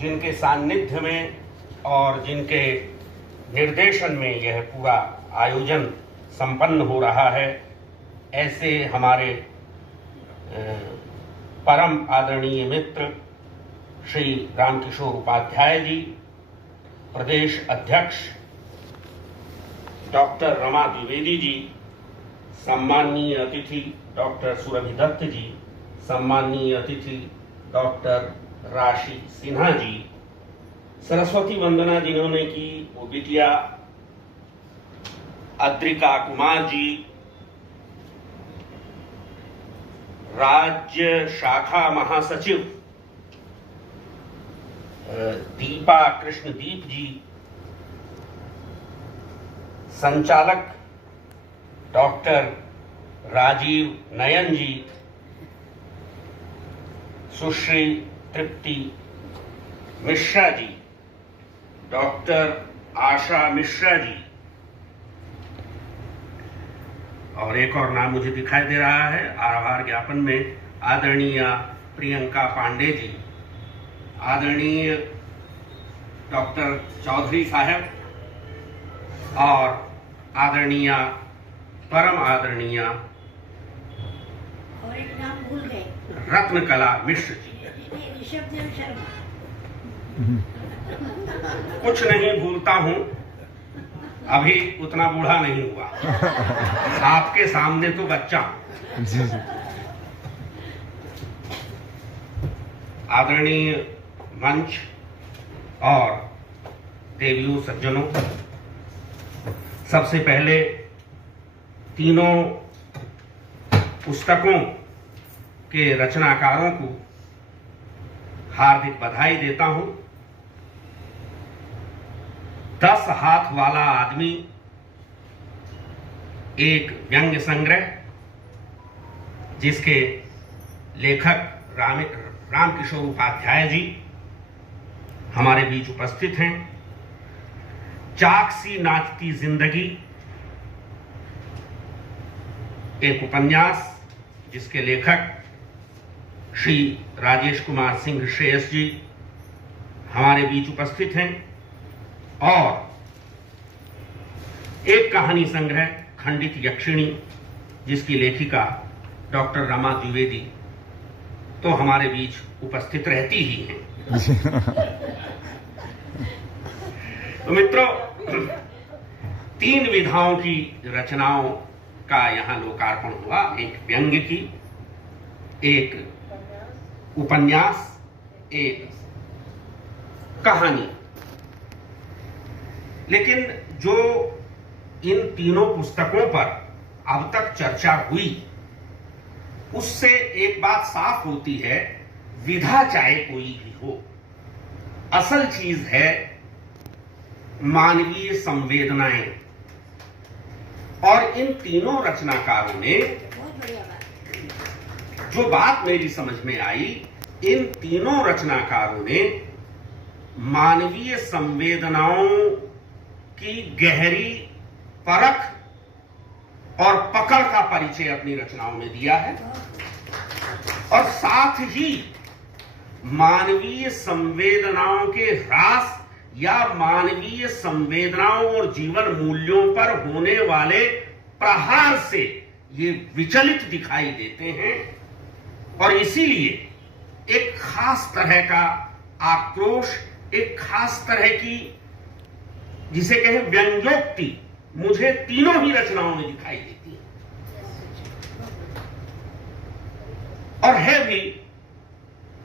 जिनके सान्निध्य में और जिनके निर्देशन में यह पूरा आयोजन संपन्न हो रहा है, ऐसे हमारे परम आदरणीय मित्र श्री रामकिशोर उपाध्याय जी, प्रदेश अध्यक्ष डॉक्टर रमा द्विवेदी जी, सम्माननीय अतिथि डॉक्टर सुरभि दत्त जी, सम्माननीय अतिथि डॉक्टर राशि सिन्हा जी, सरस्वती वंदना जिन्होंने की वो बिटिया अद्रिका कुमार जी, राज्य शाखा महासचिव दीपा कृष्णदीप जी, संचालक डॉक्टर राजीव नयन जी, सुश्री तृप्ति मिश्रा जी, डॉक्टर आशा मिश्रा जी, और एक और नाम मुझे दिखाई दे रहा है आभार ज्ञापन में, आदरणीय प्रियंका पांडे जी, आदरणीय डॉक्टर चौधरी साहब और आदरणीय परम आदरणीय और एक नाम भूल गए, रत्नकला मिश्र जी। ऋषभदेव शर्मा। कुछ नहीं भूलता हूं, अभी उतना बूढ़ा नहीं हुआ, आपके सामने तो बच्चा हूं। आदरणीय मंच और देवियों सज्जनों, सबसे पहले तीनों पुस्तकों के रचनाकारों को हार्दिक बधाई देता हूं। 10 हाथ वाला आदमी एक व्यंग्य संग्रह, जिसके लेखक रामकिशोर उपाध्याय जी हमारे बीच उपस्थित हैं। चाक सी नाचती जिंदगी, एक उपन्यास जिसके लेखक श्री राजेश कुमार सिंह श्रेयस जी हमारे बीच उपस्थित हैं, और एक कहानी संग्रह खंडित यक्षिणी, जिसकी लेखिका डॉक्टर रमा द्विवेदी तो हमारे बीच उपस्थित रहती ही हैं। तो मित्रों, 3 विधाओं की रचनाओं का यहां लोकार्पण हुआ, एक व्यंग्य की, एक उपन्यास, एक कहानी। लेकिन जो इन तीनों पुस्तकों पर अब तक चर्चा हुई, उससे एक बात साफ होती है, विधा चाहे कोई भी हो, असल चीज है मानवीय संवेदनाएं। और इन तीनों रचनाकारों ने, जो बात मेरी समझ में आई, इन तीनों रचनाकारों ने मानवीय संवेदनाओं की गहरी परख और पकड़ का परिचय अपनी रचनाओं में दिया है, और साथ ही मानवीय संवेदनाओं के ह्रास या मानवीय संवेदनाओं और जीवन मूल्यों पर होने वाले प्रहार से ये विचलित दिखाई देते हैं, और इसीलिए एक खास तरह का आक्रोश, एक खास तरह की, जिसे कहें व्यंग्योक्ति, मुझे तीनों ही रचनाओं में दिखाई देती है। और है भी।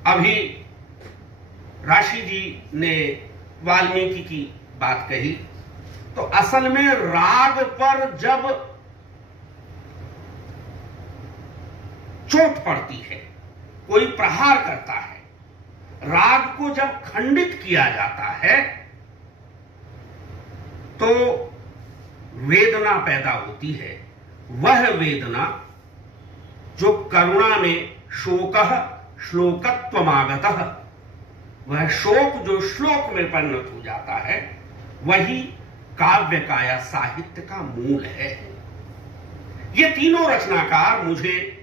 अभी राशि जी ने वाल्मीकि की बात कही, तो असल में राग पर जब चोट पड़ती है, कोई प्रहार करता है, राग को जब खंडित किया जाता है, तो वेदना पैदा होती है। वह वेदना जो करुणा में शोकः श्लोकत्वमागतः, वह शोक जो श्लोक में परिणत हो जाता है, वही काव्य का या साहित्य का मूल है। ये तीनों रचनाकार मुझे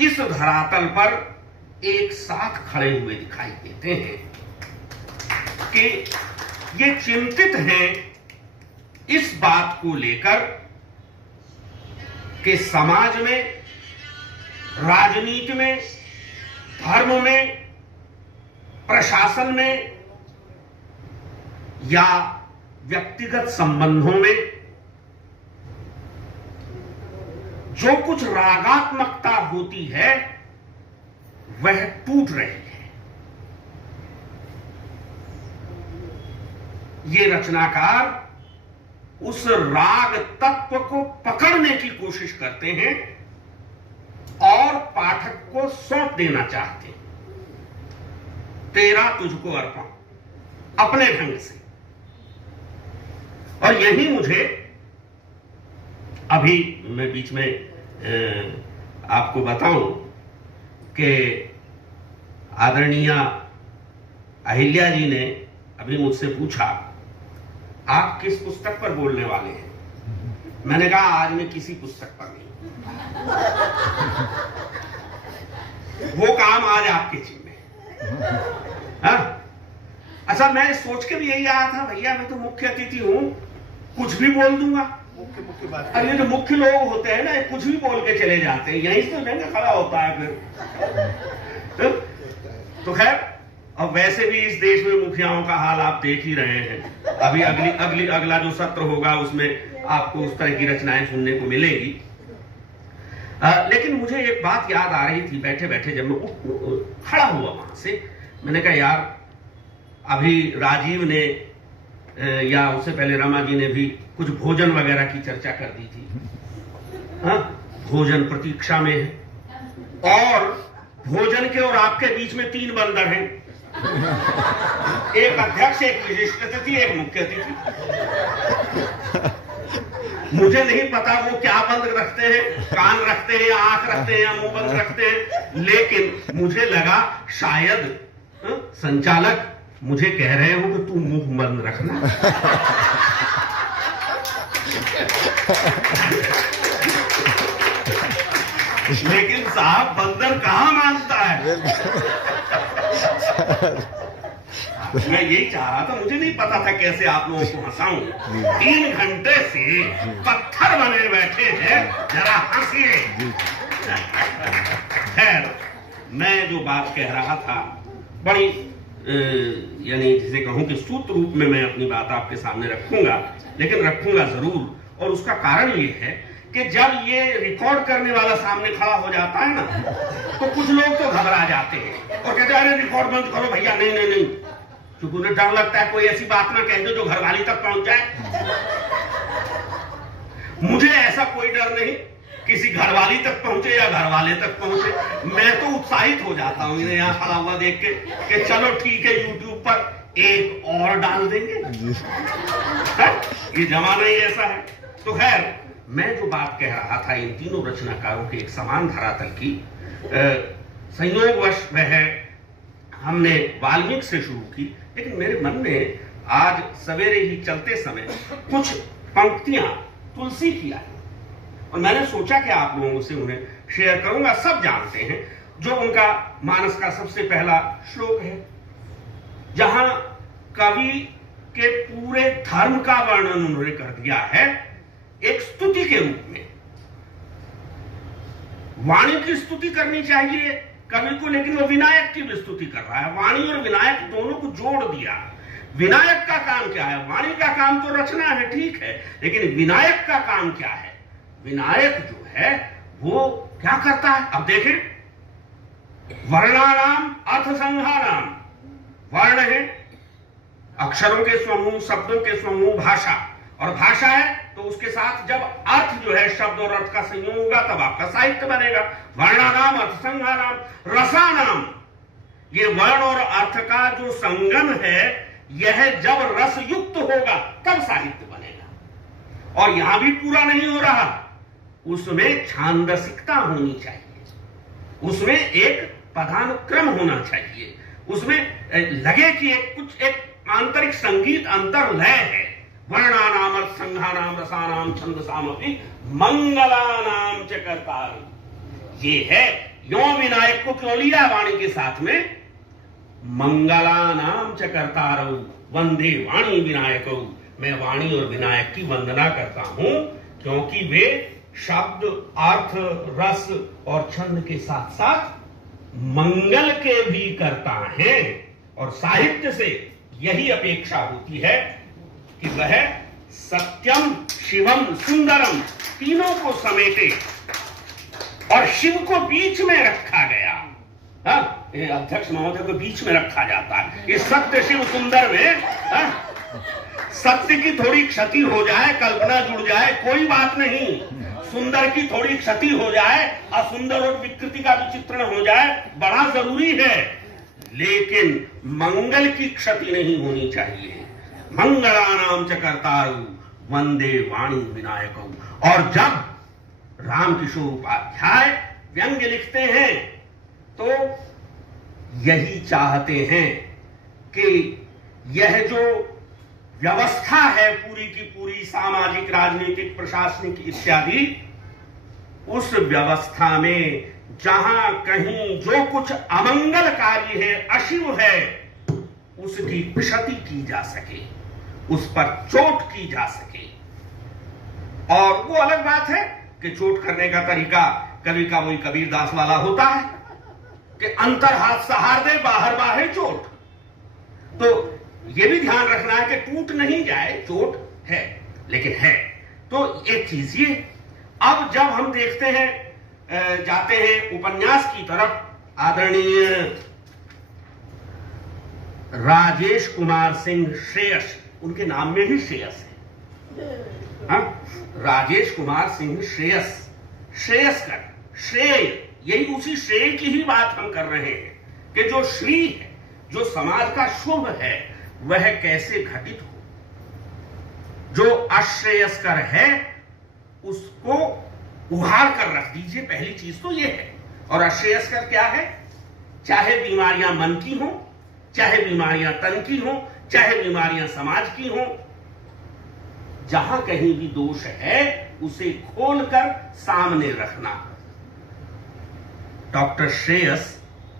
इस धरातल पर एक साथ खड़े हुए दिखाई देते हैं। कि ये चिंतित हैं इस बात को लेकर कि समाज में, राजनीति में, धर्म में, प्रशासन में या व्यक्तिगत संबंधों में जो कुछ रागात्मकता होती है वह टूट रही है। ये रचनाकार उस राग तत्व को पकड़ने की कोशिश करते हैं और पाठक को सौंप देना चाहते हैं। तेरा तुझको अर्पण, अपने ढंग से। और यही मुझे अभी मैं बीच में आपको बताऊं कि आदरणीय अहिल्या जी ने अभी मुझसे पूछा, आप किस पुस्तक पर बोलने वाले हैं? मैंने कहा आज मैं किसी पुस्तक पर नहीं, वो काम आज आपके जिम्मे है। हाँ? अच्छा, मैं सोच के भी यही आया था, भैया मैं तो मुख्य अतिथि हूं, कुछ भी बोल दूंगा। मुख्य बात, अरे जो मुख्य लोग होते हैं ना, कुछ भी बोल के चले जाते हैं, यहीं से महंगा खड़ा होता है फिर। तो खैर, अब वैसे भी इस देश में मुखियाओं का हाल आप देख ही रहे हैं। अभी अगला जो सत्र होगा उसमें आपको उस तरह की रचनाएं सुनने को मिलेगी। लेकिन मुझे एक बात याद आ रही थी बैठे बैठे, जब मैं खड़ा हुआ वहां से, मैंने कहा यार, अभी राजीव ने या उससे पहले रमा जी ने भी कुछ भोजन वगैरह की चर्चा कर दी थी। हाँ, भोजन प्रतीक्षा में है और भोजन के और आपके बीच में 3 बंदर हैं, एक अध्यक्ष, एक विशिष्ट अतिथि, एक मुख्य अतिथि। मुझे नहीं पता वो क्या बंद रखते हैं, कान रखते हैं, आंख रखते हैं या मुंह बंद रखते हैं, लेकिन मुझे लगा शायद संचालक मुझे कह रहे हो कि तू मुंह बंद रखना। लेकिन साहब बंदर कहां मानता है। मैं यही चाह रहा था, मुझे नहीं पता था कैसे आप लोगों को हंसाऊं। 3 घंटे से पत्थर बने बैठे हैं, जरा हंसिए। खैर, मैं जो बात कह रहा था बड़ी यानी जिसे कहूं कि सूत्र रूप में मैं अपनी बात आपके सामने रखूंगा, लेकिन रखूंगा जरूर। और उसका कारण ये है कि जब ये रिकॉर्ड करने वाला सामने खड़ा हो जाता है ना, तो कुछ लोग तो घबरा जाते हैं और कहते हैं अरे रिकॉर्ड बंद करो भैया। नहीं नहीं नहीं, क्योंकि उन्हें डर लगता है कोई ऐसी बात ना कह दो जो घरवाली तक पहुंच जाए। मुझे ऐसा कोई डर नहीं, किसी घरवाली तक पहुंचे या घरवाले तक पहुंचे, मैं तो उत्साहित हो जाता हूं इन्हें यहां खड़ा हुआ देख के कि चलो ठीक है, यूट्यूब पर एक और डाल देंगे। ये जमाना ही ऐसा है। तो खैर, मैं जो बात कह रहा था इन तीनों रचनाकारों के एक समान धरातल की, संयोगवश वह हमने वाल्मीकि से शुरू की, लेकिन मेरे मन में आज सवेरे ही चलते समय कुछ पंक्तियां तुलसी की आई और मैंने सोचा कि आप लोगों से उन्हें शेयर करूंगा। सब जानते हैं जो उनका मानस का सबसे पहला श्लोक है, जहां कवि के पूरे धर्म का वर्णन उन्होंने कर दिया है एक स्तुति के रूप में। वाणी की स्तुति करनी चाहिए कवि को, लेकिन वो विनायक की भी स्तुति कर रहा है। वाणी और विनायक दोनों को जोड़ दिया। विनायक का काम क्या है? वाणी का काम तो रचना है, ठीक है, लेकिन विनायक का काम क्या है? विनायक जो है वो क्या करता है? अब देखें, वर्णानाम अर्थ संहाराम। वर्ण है अक्षरों के समूह, शब्दों के समूह, भाषा, और भाषा है तो उसके साथ जब अर्थ जो है, शब्द और अर्थ का संयोग होगा तब आपका साहित्य बनेगा। वर्णानाम अर्थ संहाराम। रसानाम, ये वर्ण और अर्थ का जो संगम है, यह जब रस युक्त होगा तब साहित्य बनेगा। और यहां भी पूरा नहीं हो रहा, उसमें छांदसिकता होनी चाहिए, उसमें एक पदानुक्रम होना चाहिए, उसमें लगे कि एक आंतरिक संगीत अंतर लय है। वर्णानाम अर्थ संहानाम रसानाम छंदसामपि मंगलानाम च कर्तारम्। ये है। यो विनायक को क्यों लिया वाणी के साथ में? मंगलानाम च कर्तारौ वंदे वाणी विनायकौ। मैं वाणी और विनायक की वंदना करता हूं क्योंकि वे शब्द, अर्थ, रस और छंद के साथ साथ मंगल के भी करता हैं। और साहित्य से यही अपेक्षा होती है कि वह सत्यम, शिवम, सुंदरम तीनों को समेटे और शिव को बीच में रखा गया। ये अध्यक्ष महोदय को बीच में रखा जाता है। इस सत्य, शिव, सुंदर में सत्य की थोड़ी क्षति हो जाए, कल्पना जुड़ जाए, कोई बात नहीं। सुंदर की थोड़ी क्षति हो जाए, असुंदर और विकृति का विचित्रण हो जाए, बड़ा जरूरी है, लेकिन मंगल की क्षति नहीं होनी चाहिए। मंगलानाम च कर्तारौ वंदे वाणी विनायकौ। और जब रामकिशोर उपाध्याय व्यंग्य लिखते हैं तो यही चाहते हैं कि यह जो व्यवस्था है पूरी की पूरी, सामाजिक, राजनीतिक, प्रशासनिक इत्यादि, उस व्यवस्था में जहां कहीं जो कुछ अमंगलकारी है, अशिव है, उसकी क्षति की जा सके, उस पर चोट की जा सके। और वो अलग बात है कि चोट करने का तरीका कभी का वही कबीरदास वाला होता है कि अंतर हाथ सहार दे, बाहर बाहे चोट। तो ये भी ध्यान रखना है कि टूट नहीं जाए, चोट है लेकिन है। तो एक चीज ये, अब जब हम देखते हैं, जाते हैं उपन्यास की तरफ, आदरणीय राजेश कुमार सिंह श्रेयस, उनके नाम में ही श्रेयस है, राजेश कुमार सिंह श्रेयस, श्रेयस्कर, श्रेय, यही उसी श्रेय की ही बात हम कर रहे हैं कि जो श्री है, जो समाज का शुभ है, वह कैसे घटित हो। जो अश्रेयस्कर है उसको उहाड़ कर रख दीजिए, पहली चीज तो यह है। और अश्रेयस्कर क्या है? चाहे बीमारियां मन की हो, चाहे बीमारियां तन की हो, चाहे बीमारियां समाज की हो, जहां कहीं भी दोष है उसे खोलकर सामने रखना। डॉक्टर श्रेयस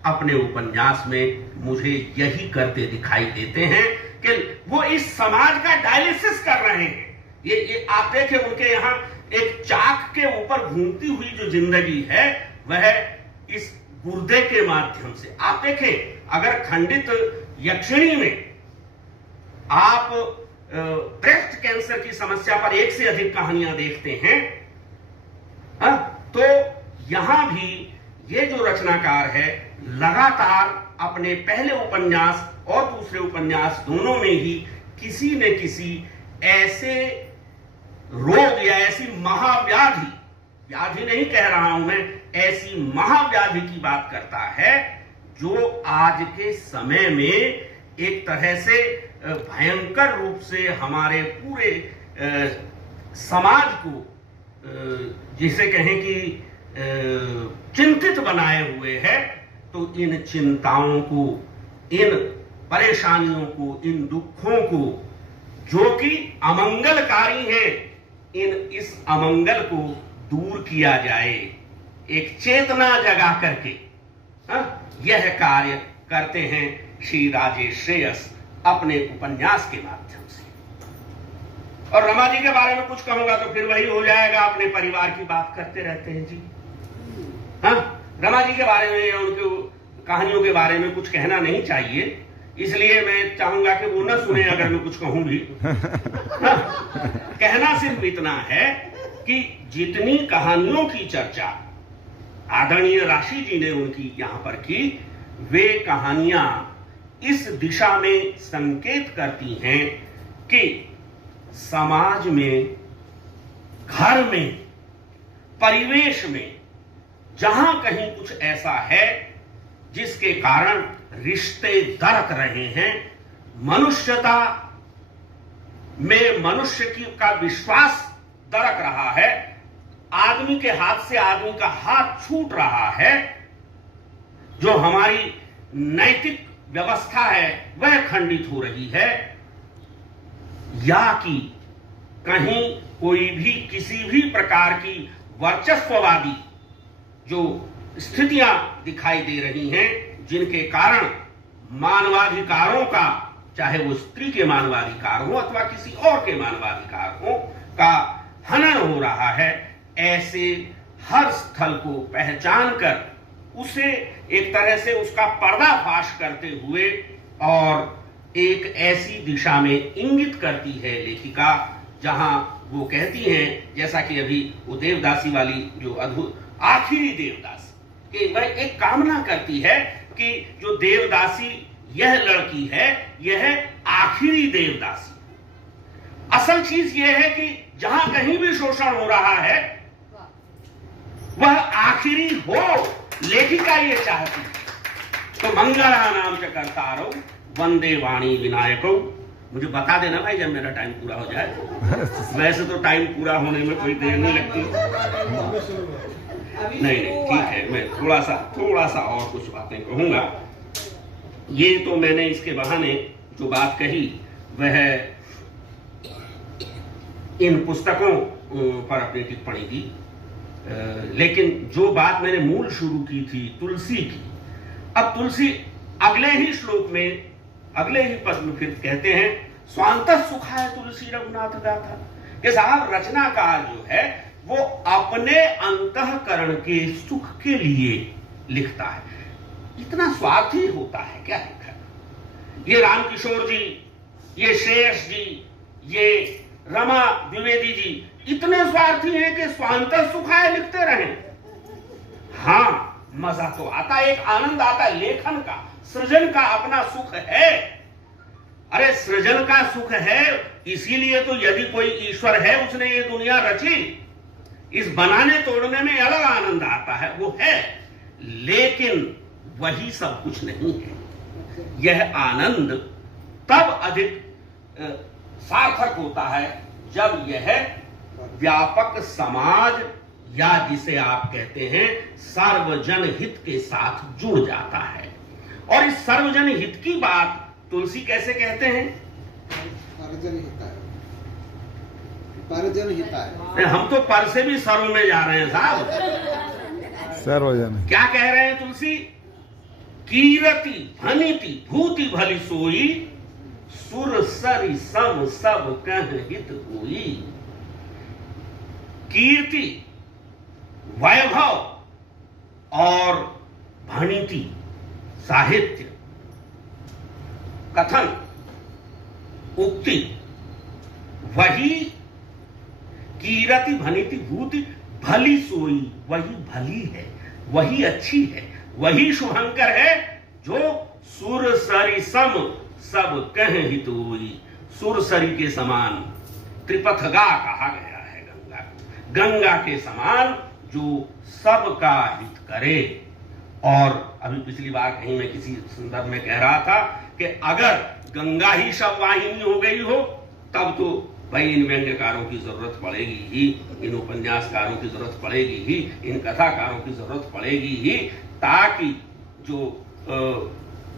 अपने उपन्यास में मुझे यही करते दिखाई देते हैं कि वो इस समाज का डायलिसिस कर रहे हैं। ये आप देखें, उनके यहां एक चाक के ऊपर घूमती हुई जो जिंदगी है, वह इस गुर्दे के माध्यम से। आप देखें, अगर खंडित यक्षिणी में आप ब्रेस्ट कैंसर की समस्या पर एक से अधिक कहानियां देखते हैं, तो यहां भी ये जो रचनाकार है लगातार अपने पहले उपन्यास और दूसरे उपन्यास दोनों में ही किसी न किसी ऐसे रोग या ऐसी महाव्याधि, व्याधि नहीं कह रहा हूं मैं, ऐसी महाव्याधि की बात करता है जो आज के समय में एक तरह से भयंकर रूप से हमारे पूरे समाज को, जिसे कहें कि चिंतित बनाए हुए है। तो इन चिंताओं को, इन परेशानियों को, इन दुखों को जो कि अमंगलकारी हैं, इस अमंगल को दूर किया जाए, एक चेतना जगा करके यह कार्य करते हैं श्री राजेश श्रेयस अपने उपन्यास के माध्यम से। और रमा जी के बारे में कुछ कहूंगा तो फिर वही हो जाएगा, अपने परिवार की बात करते रहते हैं जी। रमा जी के बारे में या उनके कहानियों के बारे में कुछ कहना नहीं चाहिए, इसलिए मैं चाहूंगा कि वो न सुने अगर मैं कुछ कहूं भी। कहना सिर्फ इतना है कि जितनी कहानियों की चर्चा आदरणीय राशि जी ने उनकी यहां पर की, वे कहानियां इस दिशा में संकेत करती हैं कि समाज में, घर में, परिवेश में जहां कहीं कुछ ऐसा है जिसके कारण रिश्ते दरक रहे हैं, मनुष्यता में मनुष्य का विश्वास दरक रहा है, आदमी के हाथ से आदमी का हाथ छूट रहा है, जो हमारी नैतिक व्यवस्था है वह खंडित हो रही है, या कि कहीं कोई भी किसी भी प्रकार की वर्चस्ववादी जो स्थितियां दिखाई दे रही हैं, जिनके कारण मानवाधिकारों का, चाहे वो स्त्री के मानवाधिकार हो अथवा किसी और के मानवाधिकार हो, का हनन हो रहा है, ऐसे हर स्थल को पहचान कर उसे एक तरह से उसका पर्दाफाश करते हुए और एक ऐसी दिशा में इंगित करती है लेखिका जहां वो कहती हैं, जैसा कि अभी वो देवदासी वाली जो अद्भुत आखिरी देवदासी, कि वह एक कामना करती है कि जो देवदासी यह लड़की है यह आखिरी देवदासी। असल चीज यह है कि जहां कहीं भी शोषण हो रहा है वह आखिरी हो, लेखिका ये चाहती है। तो मंगला नाम च कर्तारो वंदे वाणी विनायको। मुझे बता देना भाई जब मेरा टाइम पूरा हो जाए। वैसे तो टाइम पूरा होने में कोई देर नहीं लगती। नहीं ठीक है, मैं थोड़ा सा और कुछ बातें कहूंगा। ये तो मैंने इसके बहाने जो बात कही वह इन पुस्तकों पर अपनी टिप्पणी दी, लेकिन जो बात मैंने मूल शुरू की थी तुलसी की, अब तुलसी अगले ही श्लोक में, अगले ही पद में फिर कहते हैं स्वांतः सुखाय तुलसी रघुनाथ गाथा, कि साहब रचनाकार जो है वो अपने अंतःकरण के सुख के लिए लिखता है। इतना स्वार्थी होता है क्या लेखक? ये रामकिशोर जी, ये शेष जी, ये रमा द्विवेदी जी इतने स्वार्थी हैं कि स्वांतः सुखाय लिखते रहें। हाँ, मजा तो आता, एक आनंद आता है लेखन का, सृजन का अपना सुख है। अरे सृजन का सुख है, इसीलिए तो यदि कोई ईश्वर है उसने ये दुनिया रची, इस बनाने तोड़ने में अलग आनंद आता है, वो है, लेकिन वही सब कुछ नहीं है। यह आनंद तब अधिक सार्थक होता है जब यह व्यापक समाज या जिसे आप कहते हैं सार्वजन हित के साथ जुड़ जाता है। और इस सार्वजन हित की बात तुलसी कैसे कहते हैं? परजन हिताय। हम तो पर से भी सर्व में जा रहे हैं साहब। सर्वजन क्या कह रहे हैं तुलसी? कीरति भनिति भूति भली सोई, सुर सरि सम सब कह हित होई। कीर्ति, वैभव और भनिति साहित्य, कथन, उक्ति, वही कीरति भनिति भूति भली सोई, वही भली है, वही अच्छी है, वही शुभंकर है जो सुर सरि सम सब कह हित होई। सुर सरि के समान त्रिपथगा कहा गया है गंगा, गंगा के समान जो सबका हित करे। और अभी पिछली बार कहीं मैं किसी संदर्भ में कह रहा था कि अगर गंगा ही शववाहिनी हो गई हो तब तो भाई इन व्यंग्यकारों की जरूरत पड़ेगी ही, इन उपन्यासकारों की जरूरत पड़ेगी ही, इन कथाकारों की जरूरत पड़ेगी ही, ताकि जो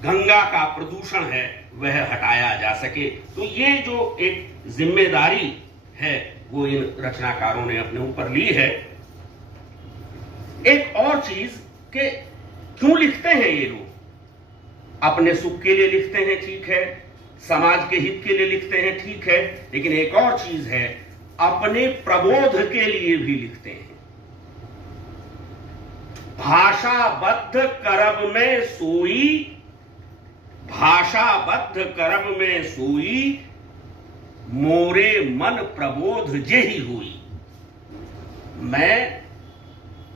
गंगा का प्रदूषण है वह हटाया जा सके। तो ये जो एक जिम्मेदारी है वो इन रचनाकारों ने अपने ऊपर ली है। एक और चीज कि क्यों लिखते हैं ये लोग? अपने सुख के लिए लिखते हैं, ठीक है, समाज के हित के लिए लिखते हैं, ठीक है, लेकिन एक और चीज है, अपने प्रबोध के लिए भी लिखते हैं। भाषाबद्ध करब में सोई, भाषाबद्ध करब में सोई, मोरे मन प्रबोध जेहि हुई। मैं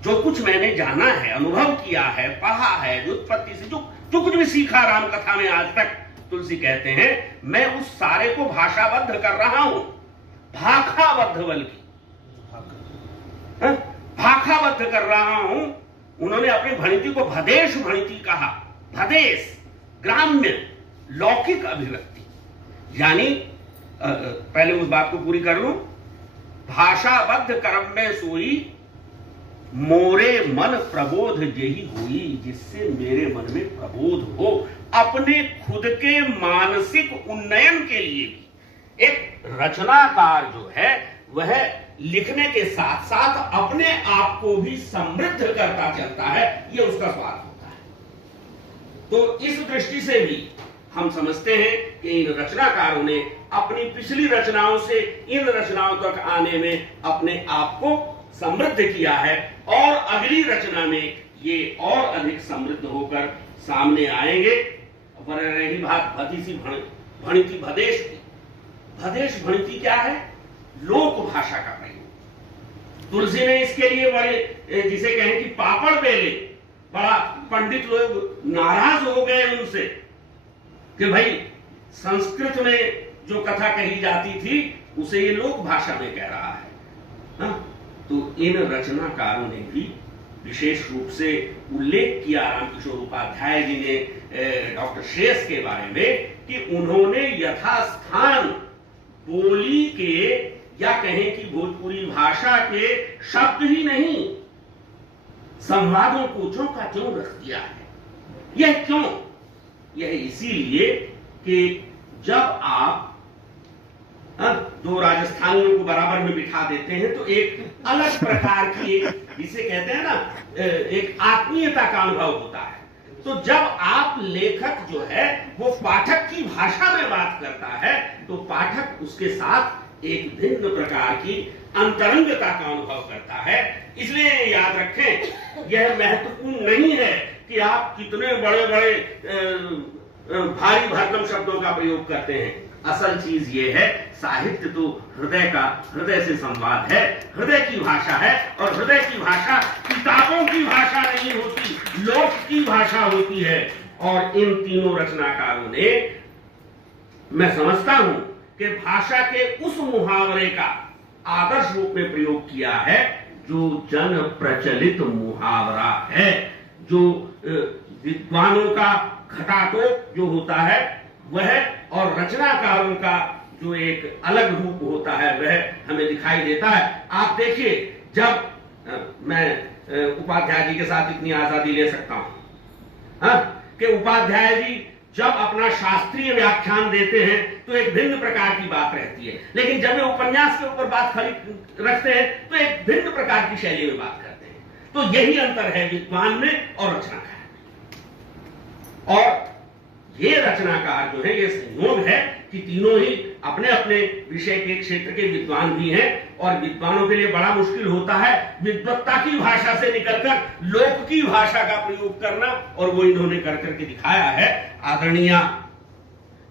जो कुछ मैंने जाना है, अनुभव किया है, पढ़ा है, व्युत्पत्ति से जो कुछ भी सीखा राम कथा में आज तक, तुलसी कहते हैं मैं उस सारे को भाषाबद्ध कर रहा हूं, भाखाबद्ध बल्कि भाखाबद्ध कर रहा हूं। उन्होंने अपनी भणिति को भदेश भणिति कहा। भदेश ग्राम्य लौकिक अभिव्यक्ति, यानी पहले उस बात को पूरी कर लूं। भाषाबद्ध कर्म में सोई, मोरे मन प्रबोध जेहि हुई, जिससे मेरे मन में प्रबोध हो। अपने खुद के मानसिक उन्नयन के लिए भी एक रचनाकार जो है वह लिखने के साथ साथ अपने आप को भी समृद्ध करता चलता है, यह उसका स्वार्थ होता है। तो इस दृष्टि से भी हम समझते हैं कि इन रचनाकारों ने अपनी पिछली रचनाओं से इन रचनाओं तक आने में अपने आप को समृद्ध किया है और अगली रचना में ये और अधिक समृद्ध होकर सामने आएंगे। रही बात भतीसी भणिति भदेश की, भदेश भणिति क्या है? लोक भाषा का प्रयोग। तुलसी ने इसके लिए बड़े, जिसे कहें कि पापड़ बेले, बड़ा पंडित लोग नाराज हो गए उनसे कि भाई संस्कृत में जो कथा कही जाती थी उसे ये लोक भाषा में कह रहा है। हाँ? तो इन रचनाकारों ने भी विशेष रूप से उल्लेख किया रामकिशोर उपाध्याय जी ने डॉक्टर शेष के बारे में कि उन्होंने यथास्थान बोली के या कहें कि भोजपुरी भाषा के शब्द ही नहीं, संवादों को ज्यों का त्यों रख दिया है। यह क्यों? यह इसीलिए कि जब आप दो राजस्थानियों को बराबर में बिठा देते हैं तो एक अलग प्रकार की, जिसे कहते हैं ना, एक आत्मीयता का अनुभव होता है। तो जब आप लेखक जो है वो पाठक की भाषा में बात करता है तो पाठक उसके साथ एक भिन्न प्रकार की अंतरंगता का अनुभव करता है। इसलिए याद रखें, यह महत्वपूर्ण नहीं है कि आप कितने बड़े बड़े भारी भरकम शब्दों का प्रयोग करते हैं। असल चीज ये है, साहित्य तो हृदय से संवाद है, हृदय की भाषा है। और हृदय की भाषा किताबों की भाषा नहीं होती, लोक की भाषा होती है। और इन तीनों रचनाकारों ने, मैं समझता हूं कि भाषा के उस मुहावरे का आदर्श रूप में प्रयोग किया है जो जन प्रचलित मुहावरा है, जो विद्वानों का घटाटोप जो होता है वह, और रचनाकारों का जो एक अलग रूप होता है वह हमें दिखाई देता है। आप देखिए, जब मैं उपाध्याय जी के साथ इतनी आजादी ले सकता हूं कि उपाध्याय जी जब अपना शास्त्रीय व्याख्यान देते हैं तो एक भिन्न प्रकार की बात रहती है, लेकिन जब वे उपन्यास के ऊपर बात खड़ी रखते हैं तो एक भिन्न प्रकार की शैली में बात करते हैं। तो यही अंतर है विद्वान में और रचनाकार में। और ये रचनाकार जो है, ये संयोग है कि तीनों ही अपने अपने विषय के क्षेत्र के विद्वान भी हैं। और विद्वानों के लिए बड़ा मुश्किल होता है विद्वत्ता की भाषा से निकलकर लोक की भाषा का प्रयोग करना, और वो इन्होंने कर करके दिखाया है। आदरणीय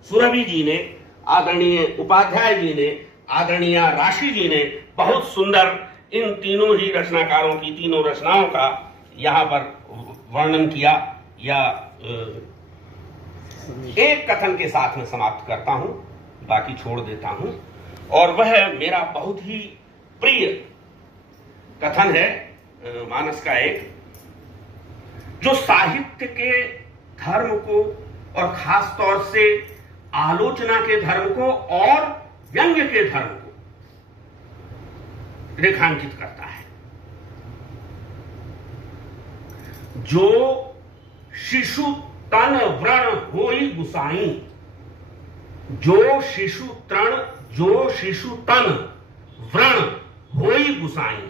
सुरभि जी ने, आदरणीय उपाध्याय जी ने, आदरणीय राशि जी ने बहुत सुंदर इन तीनों ही रचनाकारों की तीनों रचनाओं का यहाँ पर वर्णन किया। या एक कथन के साथ में समाप्त करता हूं, बाकी छोड़ देता हूं, और वह मेरा बहुत ही प्रिय कथन है मानस का एक, जो साहित्य के धर्म को और खास तौर से आलोचना के धर्म को और व्यंग्य के धर्म को रेखांकित करता है। जो शिशु तन व्रण होई गुसाई, जो शिशु तन व्रण होई गुसाई।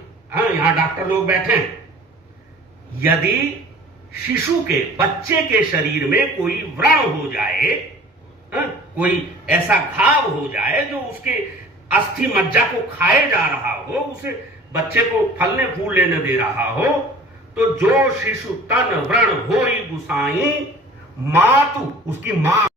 यहां डॉक्टर लोग बैठे हैं। यदि शिशु के, बच्चे के शरीर में कोई व्रण हो जाए, कोई ऐसा घाव हो जाए जो उसके अस्थि मज्जा को खाए जा रहा हो, उसे बच्चे को फलने फूल लेने दे रहा हो, तो जो शिशु तन व्रण होई गुसाई, मातु, उसकी मां